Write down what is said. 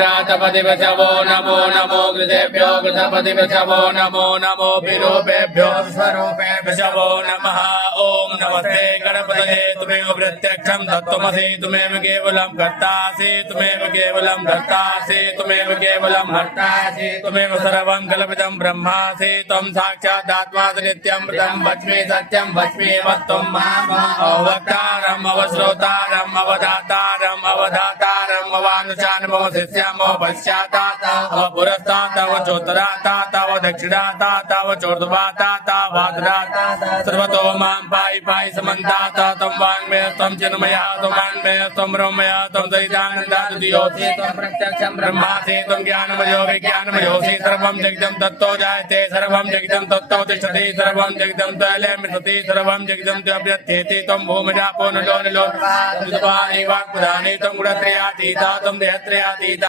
रातपति वचवो नमो नमो कृतेभ्यो कृतपति वचवो नमो नमो विरूपेभ्यो स्वरूपेभ्यो वचवो नमः। ओम नमस्ते गणपतये तुमेव प्रत्यक्षं तत्त्वमसि तुमेव केवलं कर्तासि तुमेव केवलं धर्तासि तुमेव केवलं हर्तासि तुमेव सर्वं कल्पितं ब्रह्मासि त्वं साक्षादात्मासि नित्यं मृतं वच्मि सत्यं वच्म्येव त्वं माम् अवक्तारम् अवश्रोतारम् अवधातारम् अवधातारम् अवानुचान् मम शिष्यामो पश्चातात् पुरस्तात् अवचोत्तरात् अवदक्षिणात् अवचोर्ध्वात् वादरात् सर्वतो मां पाहि पाहि समन्तात् त्वं वाङ्मय त्वं चिन्मयः त्वं वाङ्मय त्वं ब्रह्मयः त्वं सहितानन्दाद्वितीयोऽसि त्वं प्रत्यक्षं ब्रह्मासि त्वं ज्ञानमयो विज्ञानमयोऽसि सर्वं जगतं तत्तो जायते सर्वं जगतं तत्तो तिष्ठति सर्वं जगतं त्वयलेमिति सर्वं जगतं त्वभ्यर्थेति त्वं भूमिरापो नलो निलो त्वं वाक्पदानि त्वं गुणत्रयातीता त्वं देहत्रयातीता